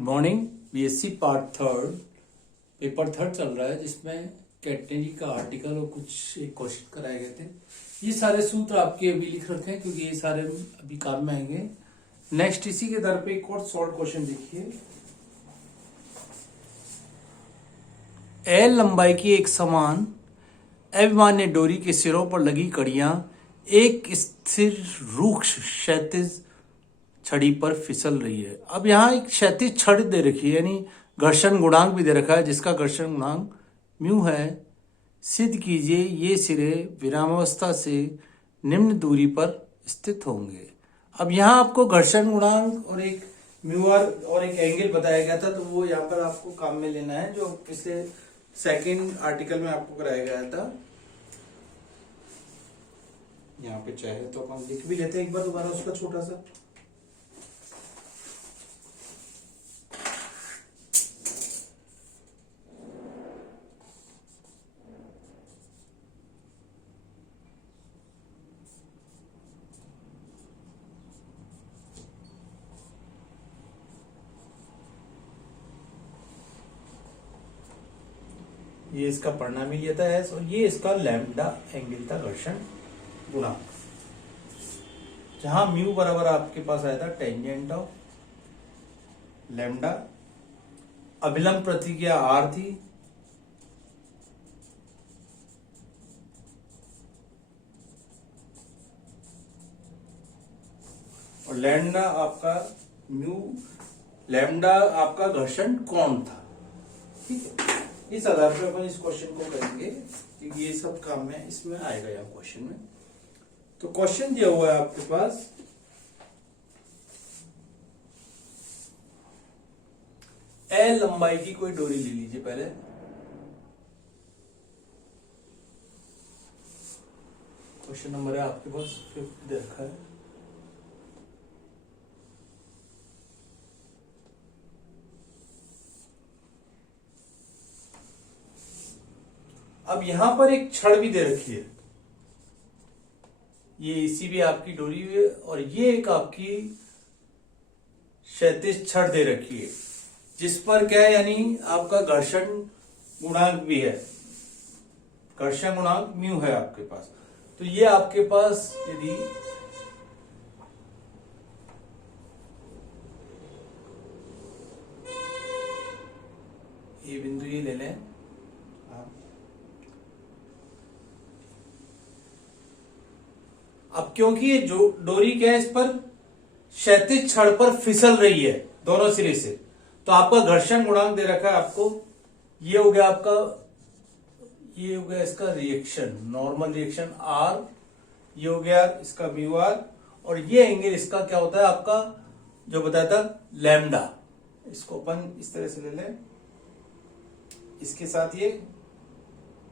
Morning. BSc part third paper third चल रहा है, जिसमें कैटनेरी का आर्टिकल और कुछ एक क्वेश्चन कराए गए थे। ये सारे सूत्र आपके अभी लिख रखे हैं क्योंकि ये सारे अभी काम में आएंगे। नेक्स्ट इसी के दर पे एक और सॉल्व क्वेश्चन देखिए। एल लंबाई की एक समान अविमान्य डोरी के सिरों पर लगी कड़ियां एक स्थिर रूक्ष क्षैतिज छड़ी पर फिसल रही है। अब यहाँ एक क्षैतिज छड़ी दे रखी है, यानी घर्षण गुणांक भी दे रखा है, जिसका घर्षण गुणांक म्यू है। सिद्ध कीजिए ये सिरे विरामावस्था से निम्न दूरी पर स्थित होंगे। अब यहाँ आपको घर्षण गुणांक और एक म्यू आर और एक एंगल बताया गया था, तो वो यहाँ पर आपको काम में लेना है, जो पिछले सेकंड आर्टिकल में आपको कराया गया था। यहाँ पे चाहे तो अपन लिख भी लेते हैं एक बार दोबारा उसका छोटा सा। ये इसका परिणामी लिया था एस, और ये इसका लैम्डा एंगल था घर्षण गुणांक, जहां म्यू बराबर आपके पास आया था टेंजेंट ऑफ लैम्डा, अभिलंब प्रतिक्रिया आर थी, और लैम्डा आपका लैम्डा आपका घर्षण कोण था। ठीक है, इस आधार पर अपन इस क्वेश्चन को करेंगे क्योंकि ये सब काम में इसमें आएगा यहाँ क्वेश्चन में। तो क्वेश्चन दिया हुआ है आपके पास, एल लंबाई की कोई डोरी ले लीजिए पहले। क्वेश्चन नंबर है आपके पास 5 दे रखा है। अब यहां पर एक छड़ भी दे रखी है, ये इसी भी आपकी डोरी है, और ये एक आपकी क्षैतिज छड़ दे रखी है, जिस पर क्या है, यानी आपका घर्षण गुणांक भी है, घर्षण गुणांक म्यू है आपके पास। तो ये आपके पास यदि ये बिंदु ये ले लें, अब क्योंकि ये जो डोरी क्या है, इस पर क्षैतिज छड़ पर फिसल रही है दोनों सिरे से, तो आपका घर्षण गुणांक दे रखा है आपको। ये हो गया आपका, ये हो गया इसका रिएक्शन, नॉर्मल रिएक्शन आर, ये हो गया इसका म्यू आर, और ये एंगल इसका क्या होता है आपका, जो बताया था लैम्डा। इसको अपन इस तरह से ले लें, इसके साथ ये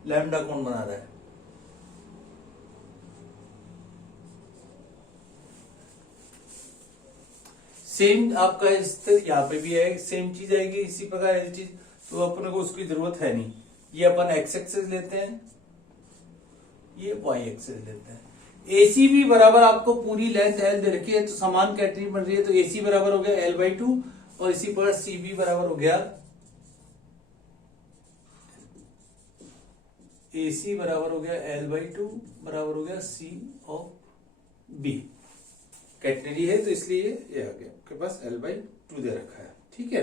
लैम्डा कोण बना रहा है। सेम आपका इस तरह यहाँ पे भी है, सेम चीज आएगी, इसी प्रकार ऐसी चीज, तो अपने को उसकी जरूरत है नहीं। ये अपन एक्स एक्सिस लेते हैं, ये वाई एक्सिस लेते हैं। एसी भी बराबर आपको पूरी लेंथ एल दे रखी है, तो समान कैटरी बन रही है, तो एसी बराबर हो गया L/2, और इसी पर सीबी बराबर हो गया, एसी बराबर हो गया L/2 बराबर हो गया सी ऑफ बी। कैटनरी है तो इसलिए ये आ गया आपके पास L/2 दे रखा है। ठीक है,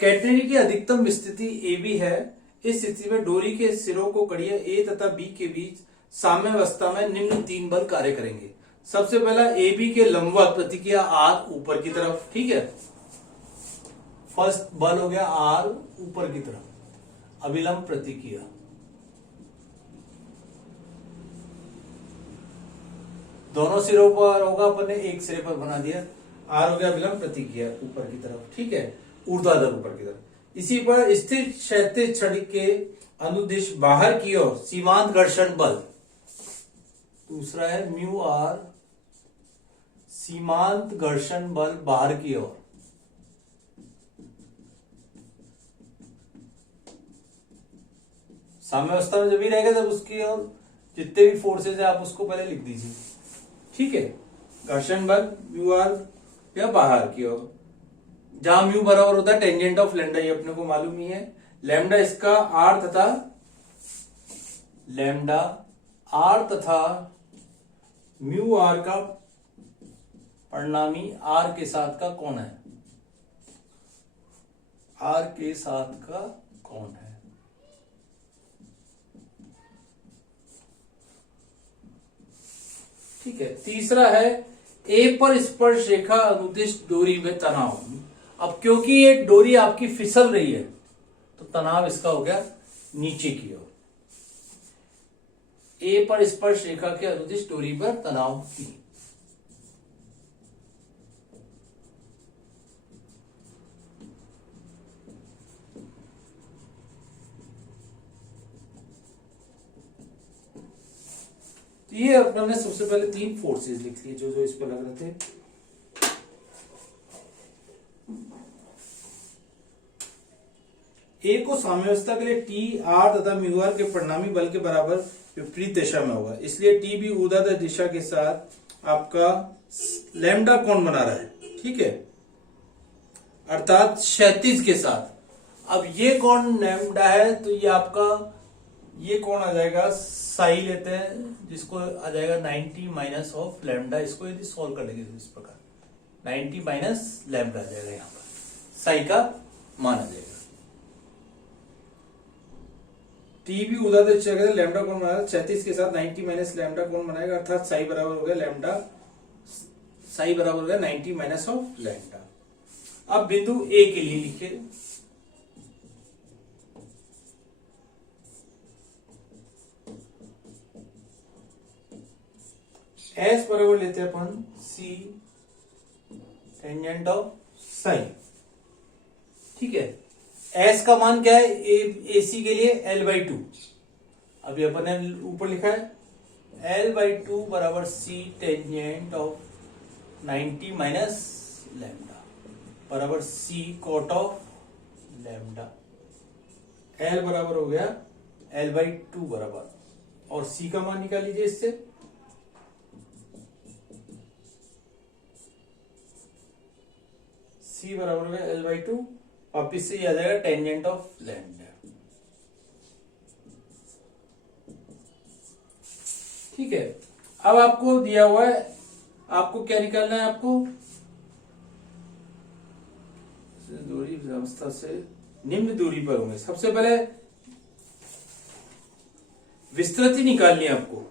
कैटनरी की अधिकतम स्थिति ए बी है। इस स्थिति में डोरी के सिरों को कड़ियां ए तथा बी के बीच साम्यावस्था में निम्न 3 बल कार्य करेंगे। सबसे पहला ए बी के लंबवत प्रतिक्रिया आर ऊपर की तरफ। ठीक है, फर्स्ट बल हो गया आर ऊपर की तरफ, अभिलंब प्रतिक्रिया। दोनों सिरों पर होगा, अपन ने एक सिरे पर बना दिया, आर हो गया अभिलंब प्रतिक्रिया ऊपर की तरफ। ठीक है, ऊर्ध्वाधर ऊपर की तरफ। इसी पर स्थिर क्षैतिज छड़ी के अनुदिश बाहर की ओर सीमांत घर्षण बल, दूसरा है म्यू आर, सीमांत घर्षण बल बाहर की ओर। साम्यावस्था में जब भी रहेगा तब उसकी ओर जितने भी फोर्सेज है आप उसको पहले लिख दीजिए। ठीक है, घर्षण बल म्यू आर या बाहर की ओर, जहां म्यू बराबर होता है टेंजेंट ऑफ लैम्डा, ये अपने को मालूम ही है। लैम्डा इसका आर तथा लैम्डा आर तथा म्यू आर का परिणामी आर के साथ का कौन है, आर के साथ का कौन है। ठीक है, तीसरा है ए पर स्पर्श रेखा अनुदिष्ट डोरी में तनाव। अब क्योंकि ये डोरी आपकी फिसल रही है तो तनाव इसका हो गया नीचे की ओर। ए पर स्पर्श रेखा के अनुदिष्ट डोरी पर तनाव की। तो ये अपने सबसे पहले 3 फोर्सेस लिख लिए जो जो इस पर लग रहे थे। ए को साम्यावस्था के लिए टी आर तथा म्यू आर के परिणामी बल के बराबर विपरीत दिशा में होगा, इसलिए टी भी ऊर्ध्वाधर दिशा के साथ आपका लैम्डा कोण बना रहा है। ठीक है, अर्थात क्षैतिज के साथ। अब ये कोण लैम्डा है तो ये आपका ये कोण आ जाएगा, साई लेते हैं जिसको आ जाएगा 90 माइनस ऑफ लैम्डा। इसको यदि सॉल्व कर लेंगे तो इस प्रकार 90 माइनस लैम्डा आ जाएगा, यहां पर साई का मान आ जाएगा। टी भी ऊर्ध्वाधर दिशा के साथ लैम्डा कोण बनाएगा, 36 के साथ 90 माइनस लैम्डा कोण बनाएगा, अर्थात साई बराबर हो गया लैम्डा, साई बराबर हो गया 90 माइनस ऑफ लैम्डा। अब बिंदु ए के लिए लिखिए, एस बराबर लेते हैं अपन सी टेंजेंट ऑफ साई। ठीक है, एस का मान क्या है, ए सी के लिए L/2। अभी अपन ने ऊपर लिखा है L/2 बराबर सी टेंजेंट ऑफ 90 माइनस लैम्डा बराबर सी कोट ऑफ लैम्डा। L बराबर हो गया L/2 बराबर, और सी का मान निकाल लीजिए इससे। सी बराबर हो गया L/2, वापिस से आ जाएगा टेंजेंट ऑफ लैम्डा। ठीक है, अब आपको दिया हुआ है, आपको क्या निकालना है, आपको दूरी अवस्था से निम्न दूरी पर होंगे। सबसे पहले विस्तृति निकालनी है आपको,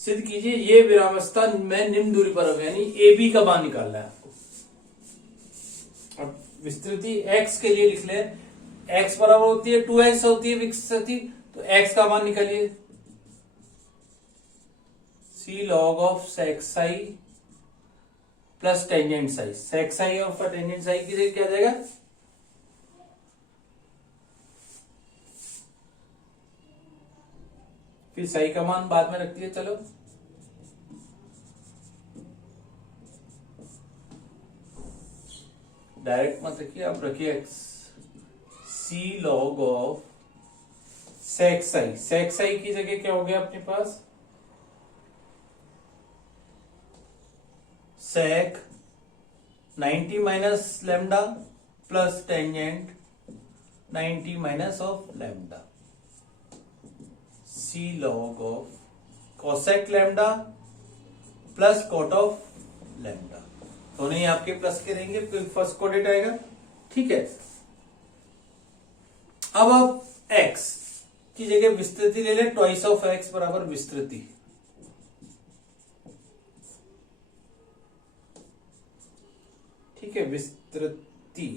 सिद्ध कीजिए ये विरामावस्था में निम्न दूरी पर होगा, यानी ए बी का मान निकालना है आपको। अब विस्तृति x के लिए लिख ले, x बराबर होती है 2x होती है विस्तृति, तो x का मान निकालिए, c log of sec psi plus tangent Sai. sec psi और टेंजेंट साई की जगह क्या जाएगा, फिर साई का मान बाद में रख दिए। चलो डायरेक्ट मत रखिए, आप रखिए x c log of sec psi। sec psi की जगह क्या हो गया अपने पास, sec 90 minus lambda plus tangent 90 minus of lambda, c log of cosec lambda plus cot of lambda. दोनों ही आपके प्लस के रहेंगे, फर्स्ट कोडेट आएगा। ठीक है, अब आप x की जगह विस्तृति ले लें, ट्वाइस ऑफ x बराबर विस्तृति। ठीक है, विस्तृति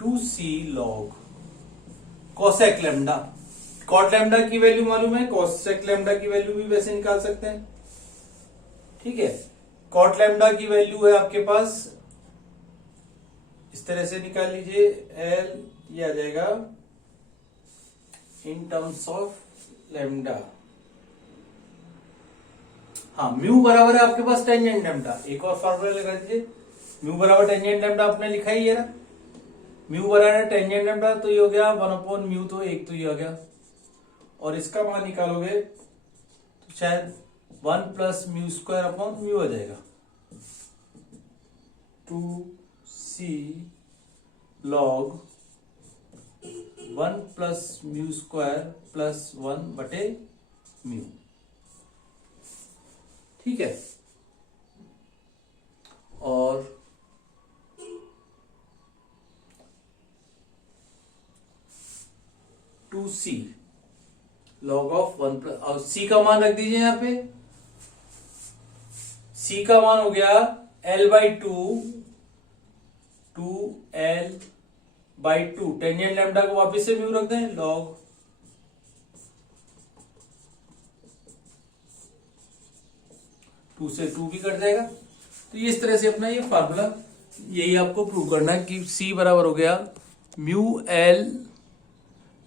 two C log cosec lambda. Cot lambda की वैल्यू मालूम है, कोसेक लैम्डा की वैल्यू भी वैसे निकाल सकते हैं। ठीक है, कॉट लैम्डा की वैल्यू है आपके पास, इस तरह से निकाल लीजिए, एल ये आ जाएगा इन टर्म्स ऑफ लैम्डा। हाँ, म्यू बराबर है आपके पास टेंजेंट लैम्डा। एक और फॉर्मूला लगा दीजिए, म्यू बराबर टेंजेंट लैम्डा आपने लिखा ही है ना, म्यू बराबर टेंजेंट लैम्डा, तो ये हो गया 1/म्यू, तो एक तो ये आ गया। और इसका मान निकालोगे तो शायद 1+μ² म्यू आ जाएगा। 2c log 1+μ² +1/म्यू। ठीक है। और टू सी लॉग ऑफ 1+, और सी का मान रख दीजिए यहां पे। सी का मान हो गया L/2, 2L/2, टेंजेंट लैम्डा को वापस से म्यू रख दें, लॉग 2 से 2 भी कट जाएगा। तो ये इस तरह से अपना ये फार्मूला, यही आपको प्रूव करना है कि C बराबर हो गया म्यू L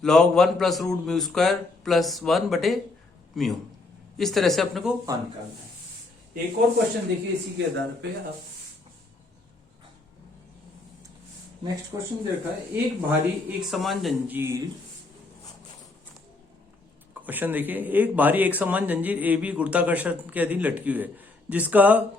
log 1+√μ² +1/म्यू। इस तरह से अपने को मान निकालना है। एक और क्वेश्चन देखिए इसी के आधार पे आप। नेक्स्ट क्वेश्चन देखा है, एक भारी एक समान जंजीर। क्वेश्चन देखिए, एक भारी एक समान जंजीर ए बी गुरुत्वाकर्षण के अधीन लटकी हुई है, जिसका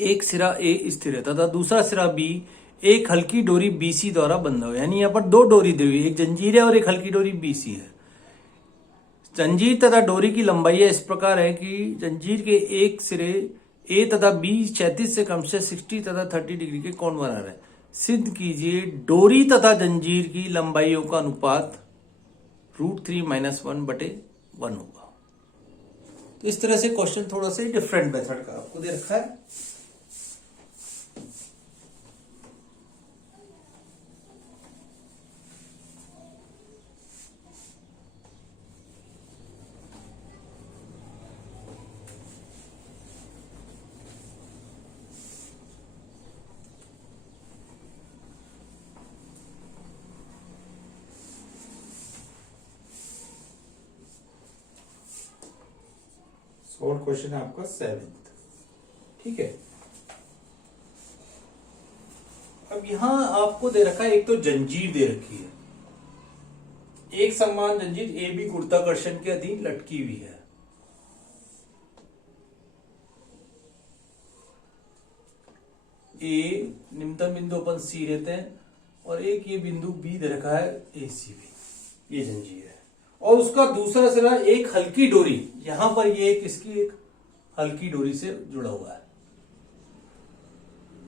एक सिरा ए स्थिर है तथा दूसरा सिरा बी एक हल्की डोरी बीसी द्वारा बंधा हुआ है। यानी यहाँ पर दो डोरी दी हुई है, एक जंजीर है और एक हल्की डोरी बीसी है। जंजीर तथा डोरी की लंबाई इस प्रकार है कि जंजीर के एक सिरे ए तथा बी क्षैतिज से क्रमशः 60 तथा 30 डिग्री के कोण बना रहे हैं। सिद्ध कीजिए डोरी तथा जंजीर की लंबाइयों का अनुपात √3 - 1/1 होगा। तो इस तरह से क्वेश्चन थोड़ा सा डिफरेंट मेथड का आपको दे रखा है। और क्वेश्चन है आपका 7th। ठीक है। अब यहां आपको दे रखा है, एक तो जंजीर दे रखी है, एक समान जंजीर ए बी गुरुत्वाकर्षण के अधीन लटकी हुई है। ए निम्नतम बिंदु अपन सी लेते हैं और एक ये बिंदु बी दे रखा है ए सी बी, ये जंजीर है। और उसका दूसरा सिरा एक हल्की डोरी, यहां पर ये एक इसकी एक हल्की डोरी से जुड़ा हुआ है,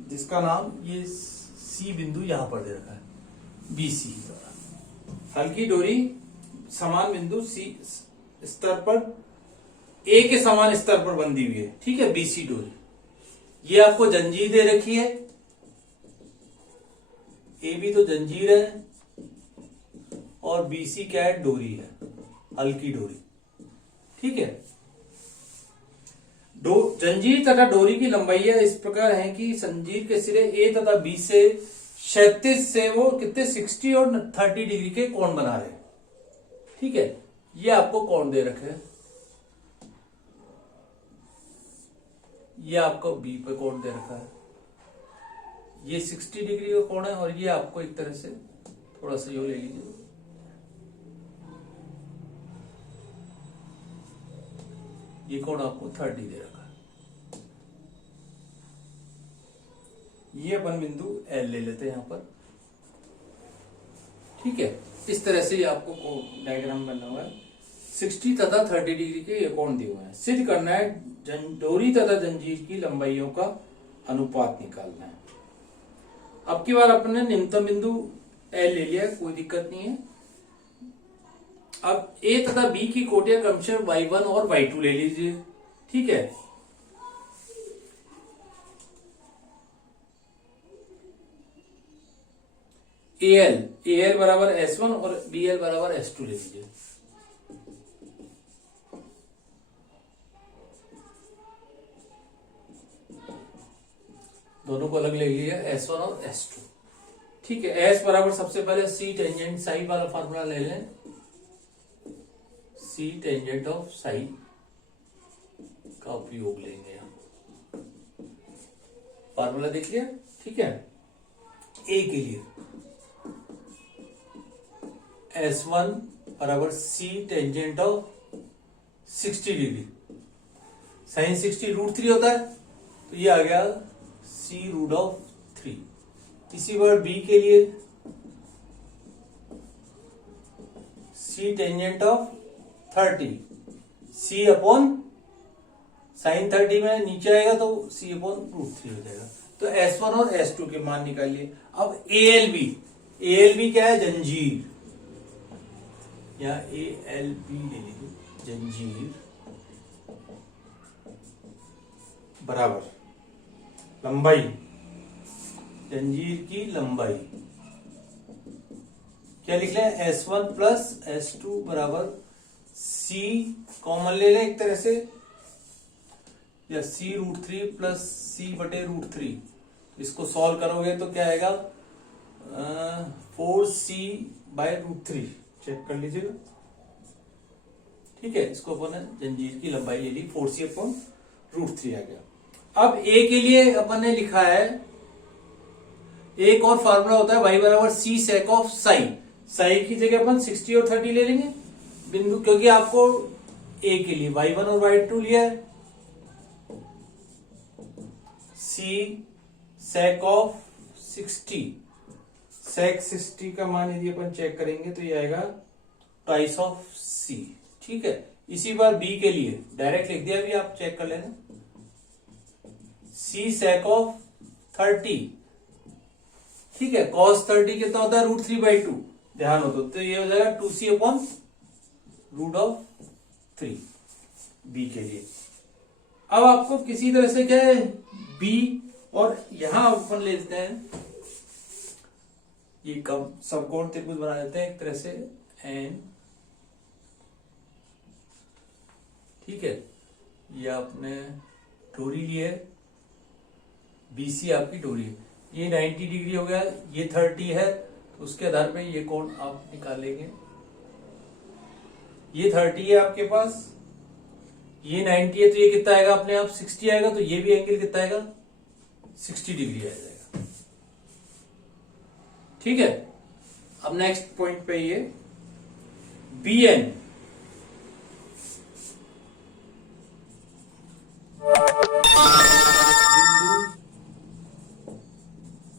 जिसका नाम ये सी बिंदु यहां पर दे रखा है बीसी द्वारा। हल्की डोरी समान बिंदु सी स्तर पर ए के समान स्तर पर बंधी हुई है। ठीक है, बीसी डोरी ये आपको जंजीर दे रखी है। ए भी तो जंजीर है और बीसी क्या है, डोरी है, हल्की डोरी। ठीक है। जंजीर तथा डोरी की लंबाइयां इस प्रकार हैं कि जंजीर के सिरे ए तथा बी से क्षैतिज से वो कितने 60 और 30 डिग्री के कोण बना रहे हैं। ठीक है, ये आपको कोण दे रखे हैं। ये आपको बी पे कोण दे रखा है, ये 60 डिग्री का कोण है, और ये आपको एक तरह से थोड़ा सा यो ले लीजिए, ये कोण आपको 30 दे रखा है। ये अपन बिंदु एल ले लेते हैं यहां पर। ठीक है, इस तरह से ये आपको डायग्राम बनना हुआ है। 60 तथा 30 डिग्री के ये कोण दिए हुए हैं। सिद्ध करना है डोरी तथा जंजीर की लंबाइयों का अनुपात निकालना है। अब की बार अपने निम्नतम बिंदु एल ले लिया, कोई दिक्कत नहीं है। अब ए तथा बी की कोटियां क्रमशः y1 और y2 ले लीजिए। ठीक है, AL बराबर S1 और BL बराबर S2 ले लीजिए। दोनों को अलग ले लिया, S1 और S2। ठीक है, S बराबर सबसे पहले C टेंजेंट साई वाला फार्मूला ले लें। C टेंजेंट ऑफ साई का उपयोग लेंगे हम। फार्मूला देख लिया। ठीक है, A के लिए S1 बराबर C tangent of 60 degree, sine 60 √3 होता है, तो ये आ गया C √3। इसी बार B के लिए C tangent of 30, C upon sine 30 में नीचे आएगा तो C अपॉन √3 हो जाएगा। तो S1 और S2 के मान निकालिए। अब ALB क्या है? जंजीर, या ALB ले लीजिए, जंजीर बराबर लंबाई, जंजीर की लंबाई क्या लिख लें? S1 प्लस S2 बराबर C कॉमन ले लें एक तरह से, या C √3 प्लस C बटे √3। इसको सॉल्व करोगे तो क्या आएगा? 4C बाय √3, चेक कर लीजिएगा। ठीक है, इसको अपन ने जंजीर की लंबाई ले ली, 4C अपॉन √3 आ गया। अब A के लिए अपन ने लिखा है, एक और फार्मूला होता है y बराबर C sake of Sai. Sai की जगह अपन 60 और 30 ले लेंगे बिंदु, क्योंकि आपको A के लिए y1 और y2 लिया है। C सेक ऑफ 60, सेक 60 का मान यदि अपन चेक करेंगे तो ये आएगा ट्वाइस ऑफ C। ठीक है, इसी बार B के लिए डायरेक्ट लिख दिया, अभी आप चेक कर लेना। C सेक ऑफ 30, ठीक है, cos 30 कितना होता है? √3/2, ध्यान हो तो ये हो जाएगा 2C अपॉन √3 B के लिए। अब आपको किसी तरह से क्या है, B और यहां अपन ले लेते हैं, ये कम समकोण त्रिभुज बना देते हैं एक तरह से N। ठीक है, ये आपने डोरी ली है, BC आपकी डोरी है, ये 90 डिग्री हो गया, ये 30 है, तो उसके आधार पे ये कोण आप निकालेंगे। ये 30 है आपके पास, ये 90 है, तो ये कितना आएगा अपने आप? 60 आएगा, तो ये भी एंगल कितना आएगा? 60 डिग्री आ जाएगा। ठीक है, अब नेक्स्ट पॉइंट पे ये BN,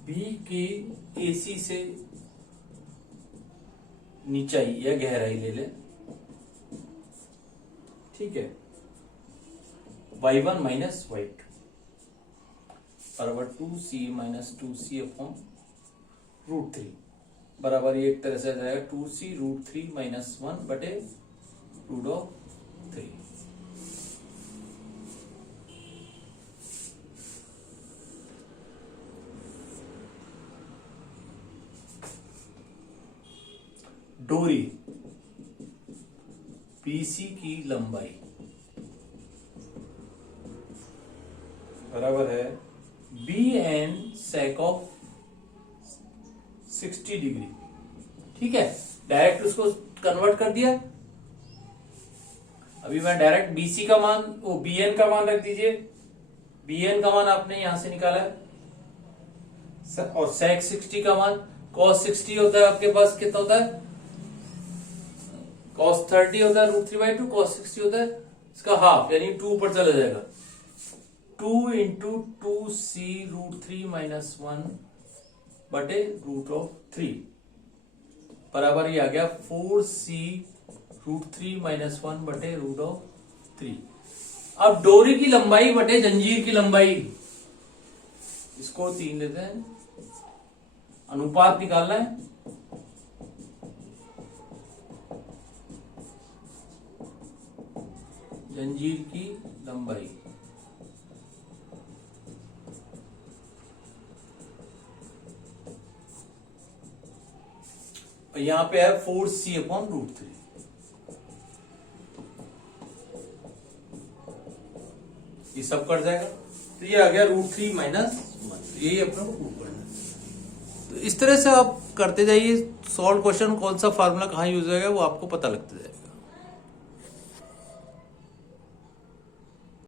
B की AC से नीचाई या गहराई ले ले। ठीक है, y1 माइनस y2 बराबर 2C माइनस 2C अपॉन √3 बराबर ये एक तरह से आ जाएगा 2C √3 माइनस 1 बटे √3। डोरी BC की लंबाई बराबर है BN सेक ऑफ 60 डिग्री। ठीक है, डायरेक्ट उसको कन्वर्ट कर दिया। अभी मैं डायरेक्ट BC का मान, वो BN का मान रख दीजिए, BN का मान आपने यहां से निकाला है, और सेक 60 का मान, cos 60 होता है आपके पास, कितना होता है? cos 30 होता है √3/2, cos 60 होता है इसका हाफ, यानी 2 ऊपर चला जाएगा। 2 इंटू 2C √3 माइनस 1 बटे √3 बराबर ये आ गया 4C √3 माइनस 1 बटे √3। अब डोरी की लंबाई बटे जंजीर की लंबाई, इसको 3 लेते हैं, अनुपात निकालना है। जंजीर की लंबाई और यहां पे है 4C अपॉन √3। ये सब कट जाएगा, तो ये आ गया √3 माइनस 1। यही अपना को प्रूव करना है। तो इस तरह से आप करते जाइए, सॉल्व क्वेश्चन कौन सा फार्मूला कहाँ यूज होगा वो आपको पता लगता जाएगा।